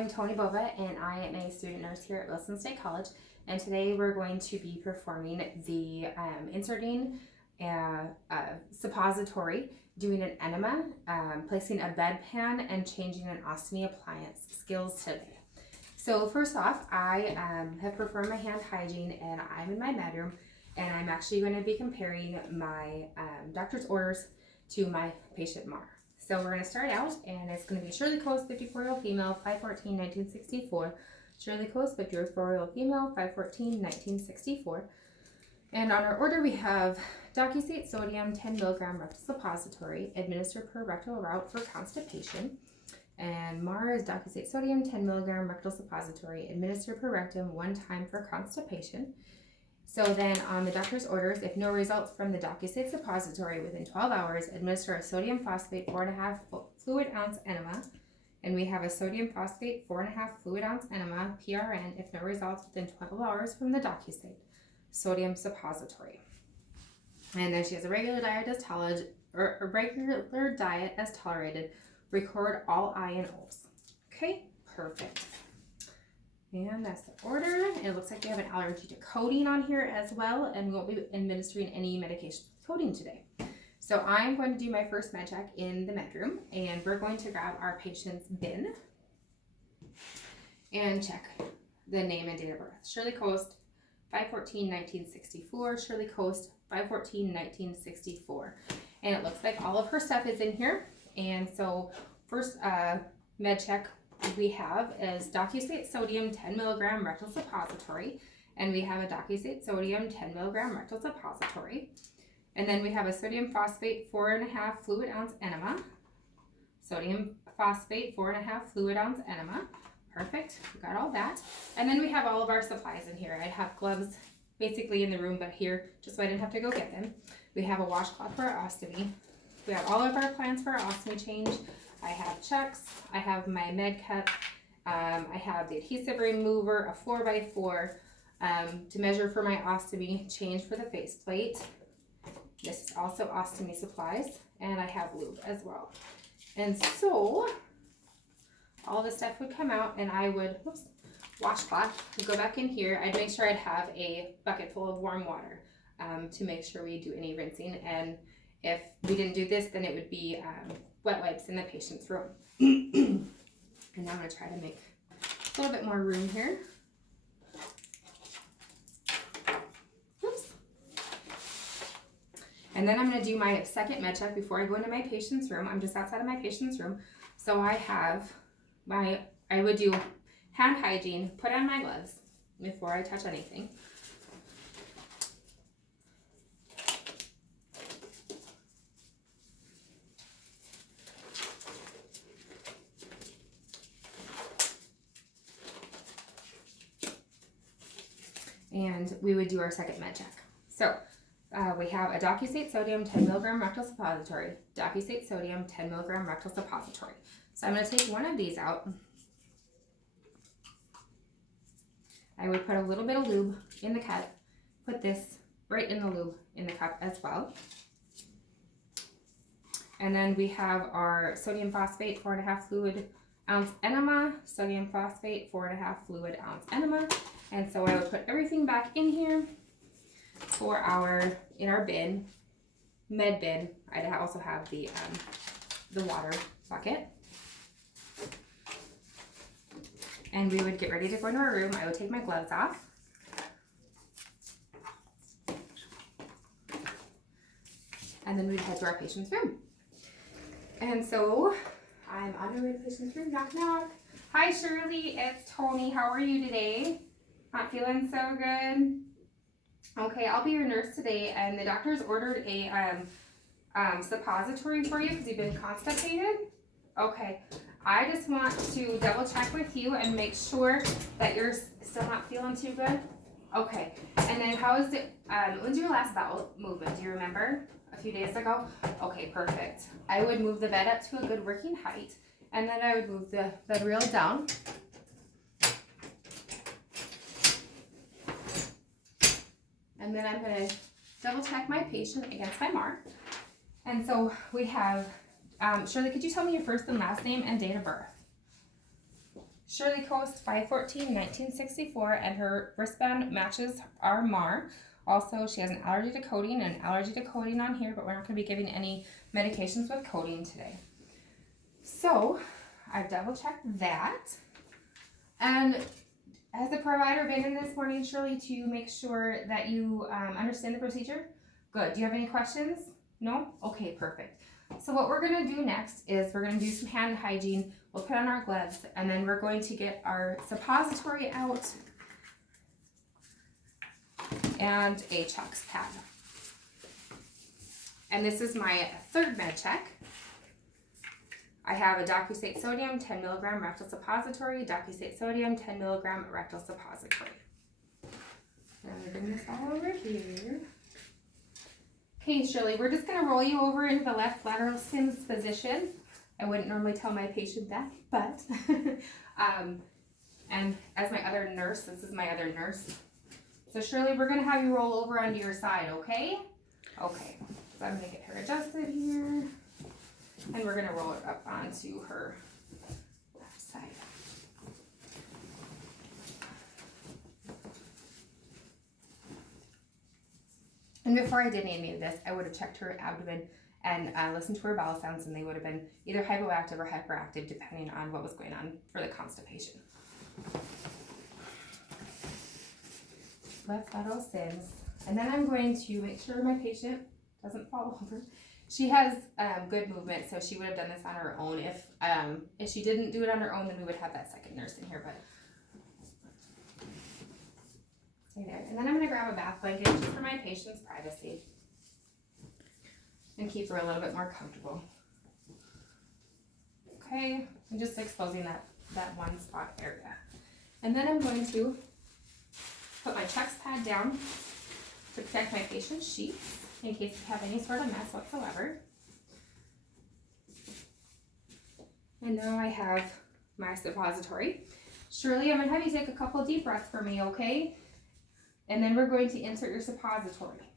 am Tony Bova and I am a student nurse here at Wilson State College, and today we're going to be performing the inserting a suppository, doing an enema, placing a bedpan, and changing an ostomy appliance skills today. So first off, I have performed my hand hygiene and I'm in my bedroom, and I'm actually going to be comparing my doctor's orders to my patient Mar. So we're going to start out, and it's going to be Shirley Coast, 54-year-old female, 5/14/1964. Shirley Coast, 54-year-old female, 5/14/1964. And on our order, we have Docusate sodium 10 mg rectal suppository, administered per rectal route for constipation. And Mar is Docusate sodium 10 mg rectal suppository, administered per rectum one time for constipation. So then on the doctor's orders, if no results from the Docusate suppository within 12 hours, administer a sodium phosphate 4.5 fluid ounce enema. And we have a sodium phosphate 4.5 fluid ounce enema, PRN, if no results within 12 hours from the Docusate sodium suppository. And then she has a regular diet as tolerated. Record all I and O's. Okay, perfect. And that's the order. It looks like we have an allergy to codeine on here as well, and we won't be administering any medication with codeine today. So I'm going to do my first med check in the med room, and we're going to grab our patient's bin and check the name and date of birth. Shirley Coast, 5/14/1964. Shirley Coast, 5/14/1964. And it looks like all of her stuff is in here. And so first med check we have is Docusate sodium 10 mg rectal suppository, and we have a Docusate sodium 10 mg rectal suppository, and then we have a sodium phosphate 4.5 fluid ounce enema, sodium phosphate 4.5 fluid ounce enema. Perfect, we got all that. And then we have all of our supplies in here. I have gloves basically in the room, but here just so I didn't have to go get them. We have a washcloth for our ostomy. We have all of our plans for our ostomy change. I have checks, I have my med cup, I have the adhesive remover, a 4x4 to measure for my ostomy change for the faceplate. This is also ostomy supplies, and I have lube as well. And so all the stuff would come out, and I would, washcloth, go back in here. I'd make sure I'd have a bucket full of warm water to make sure we do any rinsing. And if we didn't do this, then it would be wet wipes in the patient's room. And now I'm going to try to make a little bit more room here. Oops. And then I'm going to do my second med check before I go into my patient's room. I'm just outside of my patient's room. So I have I would do hand hygiene, put on my gloves before I touch anything. And we would do our second med check. So we have a Docusate sodium 10 mg rectal suppository, Docusate sodium 10 mg rectal suppository. So I'm going to take one of these out. I would put a little bit of lube in the cup, put this right in the lube in the cup as well. And then we have our sodium phosphate 4.5 fluid ounce enema, sodium phosphate 4.5 fluid ounce enema. And so I would put everything back in here for in our bin, med bin. I'd also have the water bucket. And we would get ready to go into our room. I would take my gloves off. And then we'd head to our patient's room. And so I'm on my way to the patient's room. Knock, knock. Hi, Shirley. It's Tony. How are you today? Not feeling so good? Okay, I'll be your nurse today, and the doctor's ordered a suppository for you because you've been constipated. Okay, I just want to double check with you and make sure that you're still not feeling too good. Okay, and then how is it, when's your last bowel movement? Do you remember? A few days ago? Okay, perfect. I would move the bed up to a good working height, and then I would move the bed rail down. And then I'm going to double check my patient against my mark. And so we have, Shirley, could you tell me your first and last name and date of birth? Shirley Coast, 5/14/1964, and her wristband matches our MAR. Also, she has an allergy to codeine and allergy to codeine on here, but we're not going to be giving any medications with codeine today. So, I've double checked that. And has the provider been in this morning, Shirley, to make sure that you understand the procedure? Good. Do you have any questions? No? Okay, perfect. So what we're going to do next is we're going to do some hand hygiene. We'll put on our gloves, and then we're going to get our suppository out and a Chuck's pad. And this is my third med check. I have a DocuState sodium 10 milligram rectal suppository, DocuState sodium 10 milligram rectal suppository. And I'm going to bring this all over here. Okay, Shirley, we're just going to roll you over into the left lateral Sims position. I wouldn't normally tell my patient that, but, and as my other nurse, this is my other nurse. So Shirley, we're going to have you roll over onto your side, okay? Okay, so I'm going to get her adjusted here, and we're going to roll it up onto her left side. And before I did any of this, I would have checked her abdomen and listened to her bowel sounds, and they would have been either hypoactive or hyperactive depending on what was going on for the constipation. Left lateral Sims. And then I'm going to make sure my patient doesn't fall over. She has good movement, so she would have done this on her own. If she didn't do it on her own, then we would have that second nurse in here, but stay there. And then I'm going to grab a bath blanket just for my patient's privacy and keep her a little bit more comfortable. Okay, I'm just exposing that one spot area. And then I'm going to put my Chuck's pad down to protect my patient's sheets in case they have any sort of mess whatsoever. And now I have my suppository. Shirley, I'm going to have you take a couple deep breaths for me, okay? And then we're going to insert your suppository,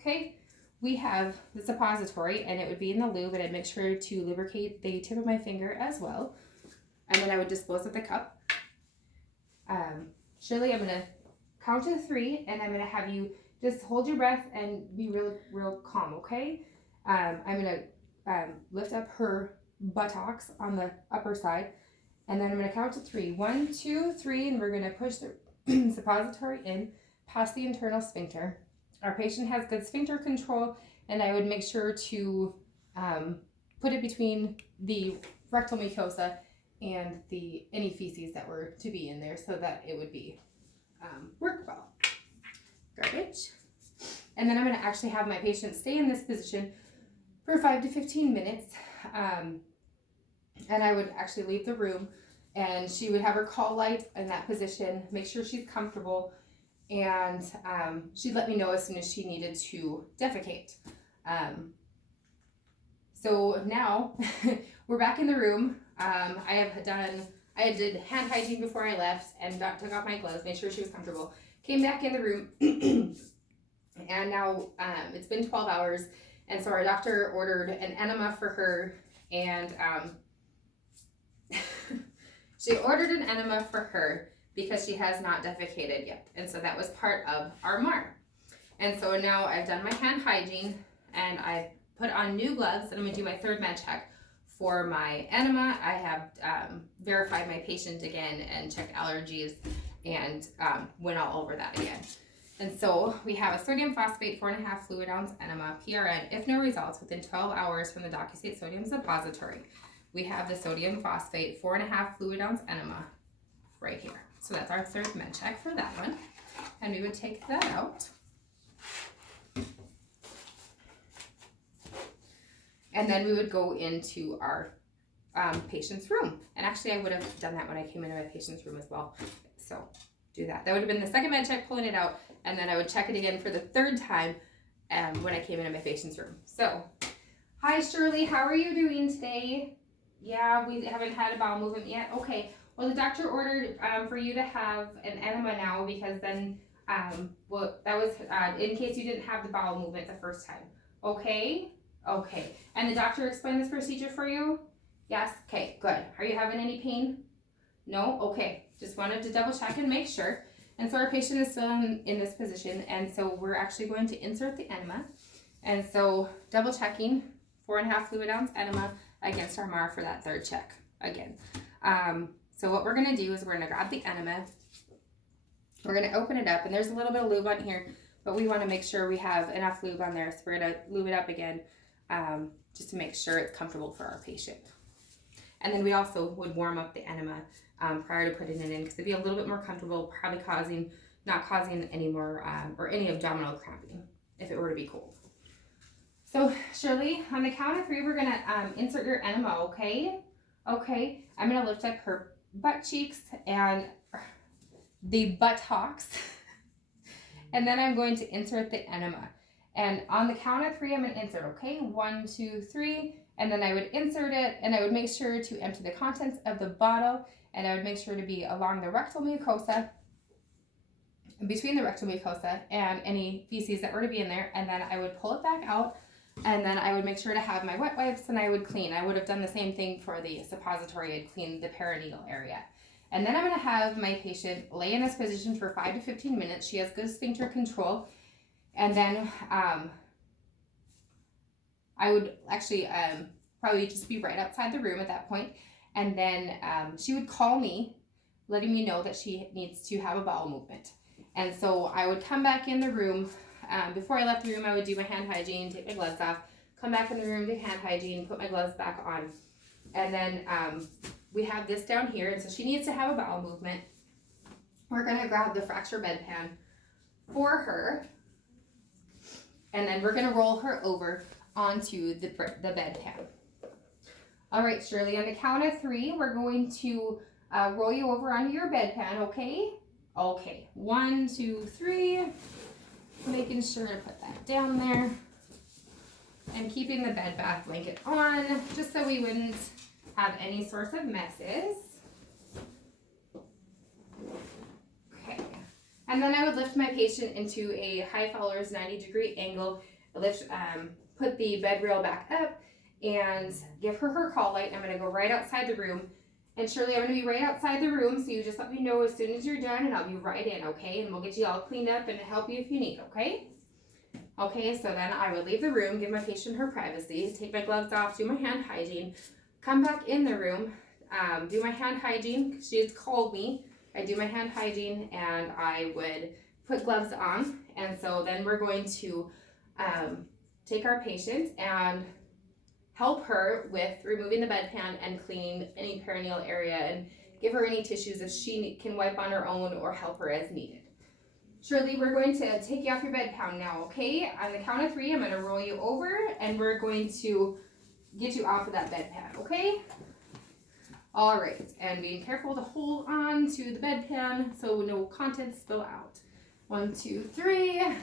okay? We have the suppository, and it would be in the lube, and I'd make sure to lubricate the tip of my finger as well. And then I would dispose of the cup. Shirley, I'm going to count to 3, and I'm going to have you just hold your breath and be real calm, okay? I'm going to lift up her buttocks on the upper side, and then I'm going to count to 3. 1, 2, 3, and we're going to push the suppository in past the internal sphincter. Our patient has good sphincter control, and I would make sure to put it between the rectal mucosa and any feces that were to be in there so that it would be work well. Garbage. And then I'm going to actually have my patient stay in this position for 5 to 15 minutes. And I would actually leave the room, and she would have her call light in that position, make sure she's comfortable, and she'd let me know as soon as she needed to defecate. So now we're back in the room. I did hand hygiene before I left and took off my gloves, made sure she was comfortable. Came back in the room, and now it's been 12 hours, and so our doctor ordered an enema for her, and she ordered an enema for her because she has not defecated yet, and so that was part of our MAR. And so now I've done my hand hygiene, and I've put on new gloves, and I'm going to do my third med check for my enema. I have verified my patient again and checked allergies and went all over that again. And so we have a sodium phosphate 4.5 fluid ounce enema, PRN, if no results within 12 hours from the DocuState sodium suppository. We have the sodium phosphate 4.5 fluid ounce enema right here. So that's our third med check for that one. And we would take that out. And then we would go into our patient's room. And actually I would have done that when I came into my patient's room as well. So do that. That would have been the second med check, pulling it out. And then I would check it again for the third time when I came into my patient's room. So, hi Shirley, how are you doing today? Yeah, we haven't had a bowel movement yet. Okay. Well, the doctor ordered for you to have an enema now because then, well, that was in case you didn't have the bowel movement the first time. Okay? Okay. And the doctor explained this procedure for you? Yes? Okay, good. Are you having any pain? No? Okay. Just wanted to double check and make sure. And so our patient is still in this position, and so we're actually going to insert the enema. And so double checking, 4.5 fluid ounce enema against our MAR for that third check again. So what we're gonna do is we're gonna grab the enema, we're gonna open it up, and there's a little bit of lube on here, but we wanna make sure we have enough lube on there, so we're gonna lube it up again, just to make sure it's comfortable for our patient. And then we also would warm up the enema prior to putting it in, because it'd be a little bit more comfortable, probably not causing any more or any abdominal cramping if it were to be cold. So Shirley, on the count of 3, we're gonna insert your enema, okay? Okay, I'm gonna lift up her butt cheeks and the buttocks, and then I'm going to insert the enema. And on the count of 3, I'm gonna insert, okay? 1, 2, 3, and then I would insert it, and I would make sure to empty the contents of the bottle, and I would make sure to be along the rectal mucosa, between the rectal mucosa and any feces that were to be in there, and then I would pull it back out, and then I would make sure to have my wet wipes, and I would clean. I would have done the same thing for the suppository. I'd clean the perineal area. And then I'm gonna have my patient lay in this position for 5 to 15 minutes. She has good sphincter control. And then I would actually probably just be right outside the room at that point. And then she would call me, letting me know that she needs to have a bowel movement. And so I would come back in the room. Before I left the room, I would do my hand hygiene, take my gloves off, come back in the room, do hand hygiene, put my gloves back on. And then we have this down here, and so she needs to have a bowel movement. We're gonna grab the fracture bedpan for her, and then we're gonna roll her over onto the bedpan. All right, Shirley, on the count of 3, we're going to roll you over onto your bedpan, okay? Okay, 1, 2, 3. Making sure to put that down there. And keeping the bed bath blanket on, just so we wouldn't have any sorts of messes. Okay. And then I would lift my patient into a high Fowler's 90-degree angle, put the bed rail back up, and give her her call light. I'm going to go right outside the room. And Shirley, I'm going to be right outside the room, so you just let me know as soon as you're done, and I'll be right in, okay? And we'll get you all cleaned up and help you if you need, okay? Okay, so then I would leave the room, give my patient her privacy, take my gloves off, do my hand hygiene, come back in the room, do my hand hygiene. She had called me. I do my hand hygiene, and I would put gloves on. And so then we're going to take our patient and help her with removing the bedpan and cleaning any perineal area, and give her any tissues if she can wipe on her own, or help her as needed. Shirley, we're going to take you off your bedpan now, okay? On the count of 3, I'm going to roll you over, and we're going to get you off of that bedpan, okay? All right, and being careful to hold on to the bedpan so no contents spill out. 1, 2, 3.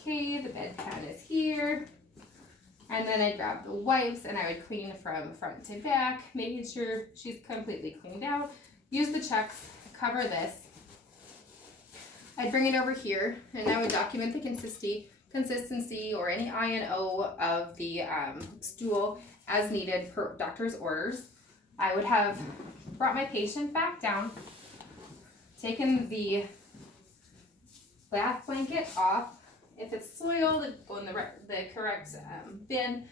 Okay, the bedpan is here. And then I'd grab the wipes, and I would clean from front to back, making sure she's completely cleaned out. Use the checks, cover this. I'd bring it over here, and I would document the consistency or any I and O of the stool as needed per doctor's orders. I would have brought my patient back down, taken the bath blanket off. If it's soiled, it'd go in the correct bin,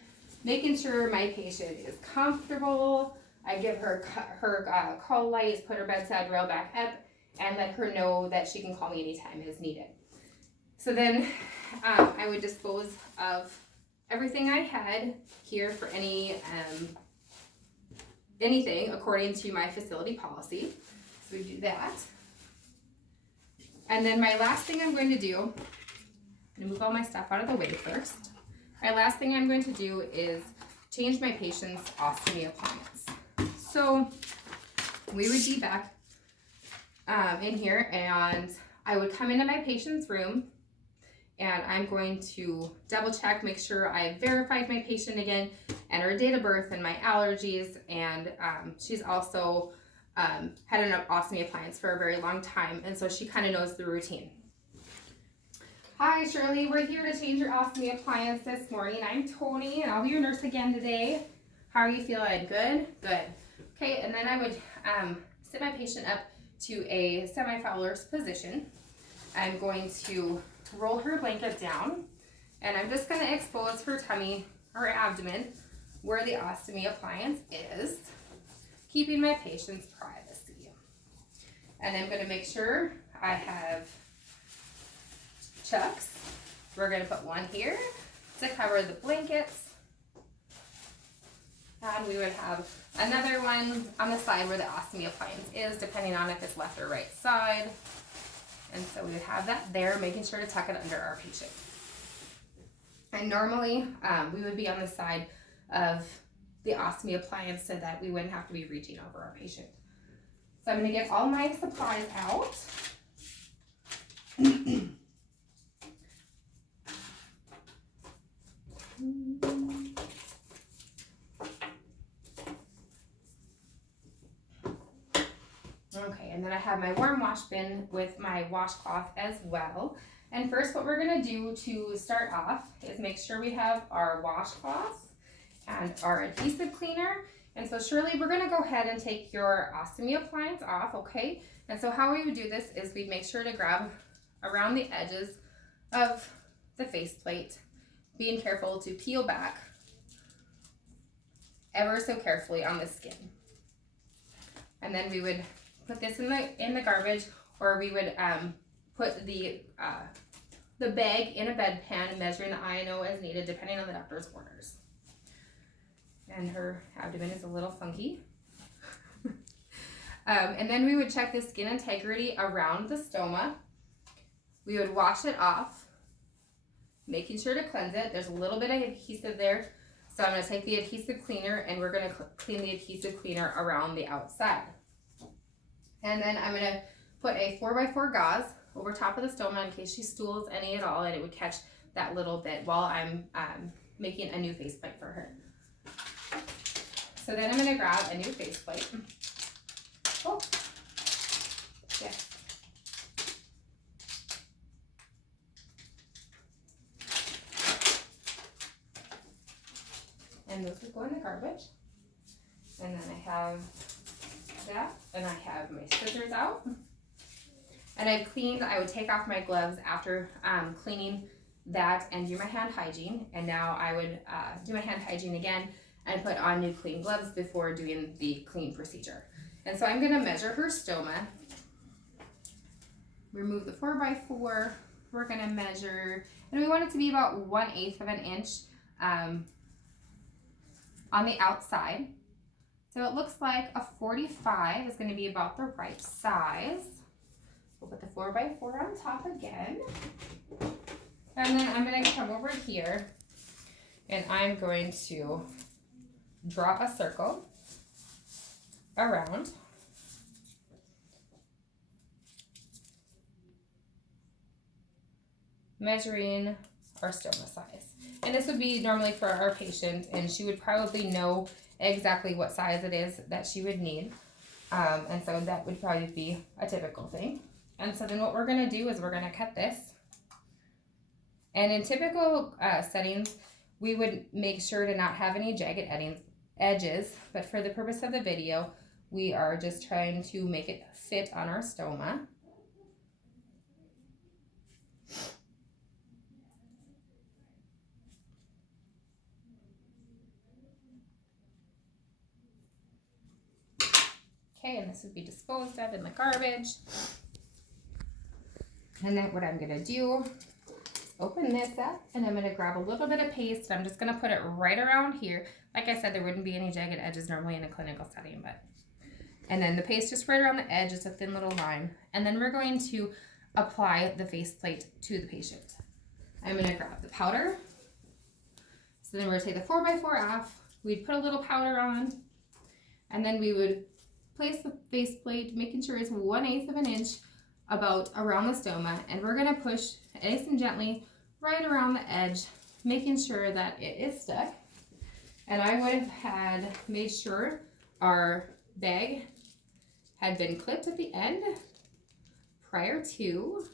making sure my patient is comfortable. I give her her call lights, put her bedside rail back up, and let her know that she can call me anytime as needed. So then I would dispose of everything I had here for anything according to my facility policy. So we do that. And then my last thing I'm going to do, I'm going to move all my stuff out of the way first. My last thing I'm going to do is change my patient's ostomy appliance. So we would be back in here, and I would come into my patient's room, and I'm going to double check, make sure I verified my patient again, and her date of birth and my allergies, and she's also had an ostomy appliance for a very long time, and so she kind of knows the routine. Hi Shirley, we're here to change your ostomy appliance this morning. I'm Tony, and I'll be your nurse again today. How are you feeling? Good? Good. Okay, and then I would sit my patient up to a semi-Fowler's position. I'm going to roll her blanket down, and I'm just going to expose her tummy or abdomen where the ostomy appliance is, keeping my patient's privacy. And I'm going to make sure I have chucks. We're going to put one here to cover the blankets. And we would have another one on the side where the ostomy appliance is, depending on if it's left or right side. And so we would have that there, making sure to tuck it under our patient. And normally we would be on the side of the ostomy appliance so that we wouldn't have to be reaching over our patient. So I'm going to get all my supplies out. Okay, and then I have my warm wash bin with my washcloth as well. And first, what we're going to do to start off is make sure we have our washcloth and our adhesive cleaner. And so Shirley, we're going to go ahead and take your ostomy appliance off, okay? And so how we would do this is we'd make sure to grab around the edges of the faceplate, being careful to peel back ever so carefully on the skin. And then we would put this in the garbage, or we would put the bag in a bedpan, measuring the I&O as needed, depending on the doctor's orders. And her abdomen is a little funky. And then we would check the skin integrity around the stoma. We would wash it off, making sure to cleanse it. There's a little bit of adhesive there, so I'm going to take the adhesive cleaner and we're going to clean the adhesive cleaner around the outside. And then I'm going to put a 4x4 gauze over top of the stoma in case she stools any at all, and it would catch that little bit while I'm making a new faceplate for her. So then I'm going to grab a new faceplate. Oh, yes. And those would go in the garbage. And then I have that, and I have my scissors out. And I've cleaned, I would take off my gloves after cleaning that and do my hand hygiene. And now I would do my hand hygiene again and put on new clean gloves before doing the clean procedure. And so I'm going to measure her stoma. Remove the 4x4. We're going to measure, and we want it to be about 1/8 of an inch on the outside. So it looks like a 45 is going to be about the right size. We'll put the 4x4 on top again. And then I'm going to come over here and I'm going to draw a circle around. Measuring our stoma size. And this would be normally for our patient, and she would probably know exactly what size it is that she would need. And so that would probably be a typical thing. And so then what we're going to do is we're going to cut this. And in typical settings, we would make sure to not have any jagged edges, but for the purpose of the video, we are just trying to make it fit on our stoma. Okay, and this would be disposed of in the garbage. And then what I'm going to do is open this up, and I'm going to grab a little bit of paste. I'm just going to put it right around here. Like I said, there wouldn't be any jagged edges normally in a clinical setting, but. And then the paste just right around the edge, just a thin little line. And then we're going to apply the faceplate to the patient. I'm going to grab the powder. So then we're going to take the 4x4 off. We'd put a little powder on, and then we would place the faceplate, making sure it's 1/8 of an inch about around the stoma, and we're going to push nice and gently right around the edge, making sure that it is stuck. And I would have had made sure our bag had been clipped at the end prior to,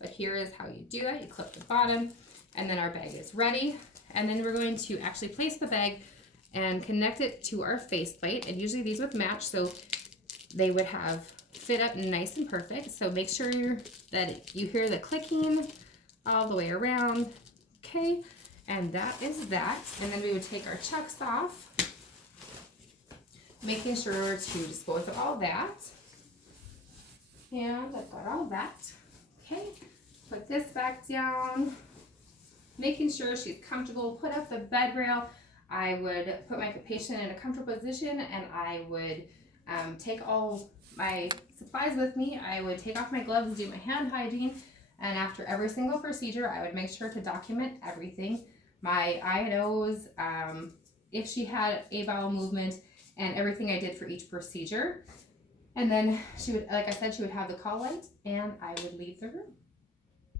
but here is how you do that. You clip the bottom, and then our bag is ready. And then we're going to actually place the bag and connect it to our faceplate, and usually these would match, so they would have fit up nice and perfect. So make sure that you hear the clicking all the way around. Okay, and that is that. And then we would take our chucks off, making sure to dispose of all that. And I've got all that. Okay, put this back down, making sure she's comfortable. Put up the bed rail. I would put my patient in a comfortable position, and I would take all my supplies with me. I would take off my gloves and do my hand hygiene. And after every single procedure, I would make sure to document everything. My I&Os, if she had a bowel movement, and everything I did for each procedure. And then she would, like I said, she would have the call light, and I would leave the room.